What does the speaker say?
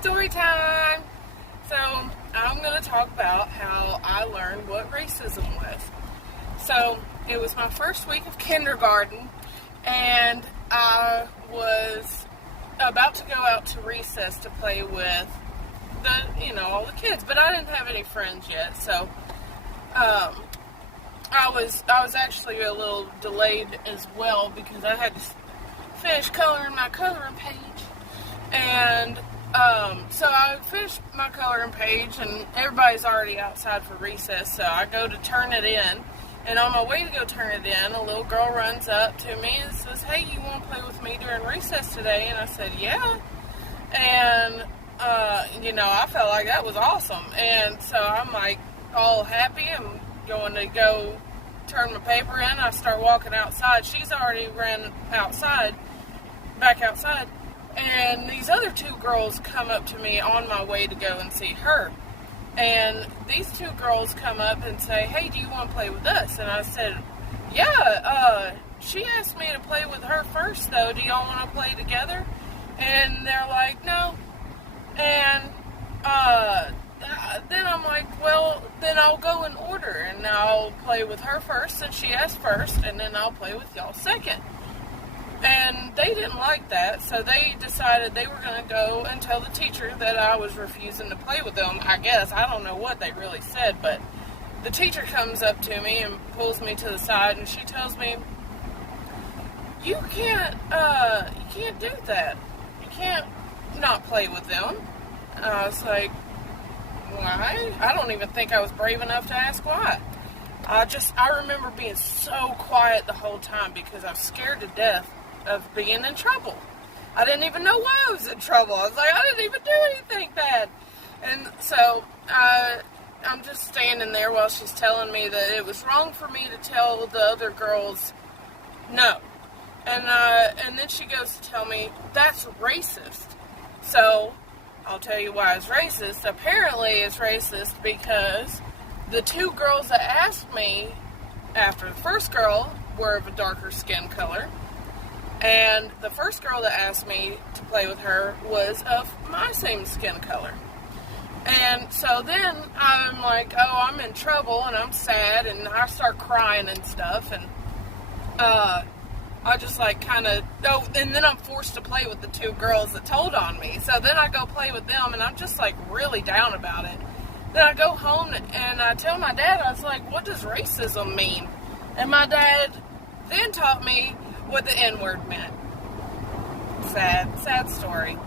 Story time! So, I'm going to talk about how I learned what racism was. So, it was my first week of kindergarten, and I was about to go out to recess to play with all the kids, but I didn't have any friends yet, so, I was actually a little delayed as well because I had to finish coloring my coloring page. And so I finished my coloring page, and everybody's already outside for recess, so I go to turn it in. And on my way to go turn it in, a little girl runs up to me and says, "Hey, you want to play with me during recess today?" And I said, "Yeah." And, I felt like that was awesome. And so I'm like all happy. I'm going to go turn my paper in. I start walking outside. She's already ran back outside. And these other two girls come up to me on my way to go and see her. And these two girls come up and say, "Hey, do you want to play with us?" And I said, "Yeah, she asked me to play with her first, though. Do y'all want to play together?" And they're like, "No." And then I'm like, "Well, then I'll go in order, and I'll play with her first since she asked first, and then I'll play with y'all second." And they didn't like that, so they decided they were going to go and tell the teacher that I was refusing to play with them, I guess. I don't know what they really said, but the teacher comes up to me and pulls me to the side, and she tells me, you can't do that. You can't not play with them." And I was like, "Why?" I don't even think I was brave enough to ask why. I remember being so quiet the whole time because I was scared to death of being in trouble. I didn't even know why I was in trouble. I was like, I didn't even do anything bad. And so I'm just standing there while she's telling me that it was wrong for me to tell the other girls no. And then she goes to tell me, "That's racist." So I'll tell you why it's racist. Apparently it's racist because the two girls that asked me after the first girl were of a darker skin color. And the first girl that asked me to play with her was of my same skin color. And so then I'm like, oh, I'm in trouble, and I'm sad, and I start crying and stuff, and I just and then I'm forced to play with the two girls that told on me. So then I go play with them, and I'm just like really down about it. Then I go home and I tell my dad, I was like, "What does racism mean?" And my dad then taught me what the N-word meant. Sad story.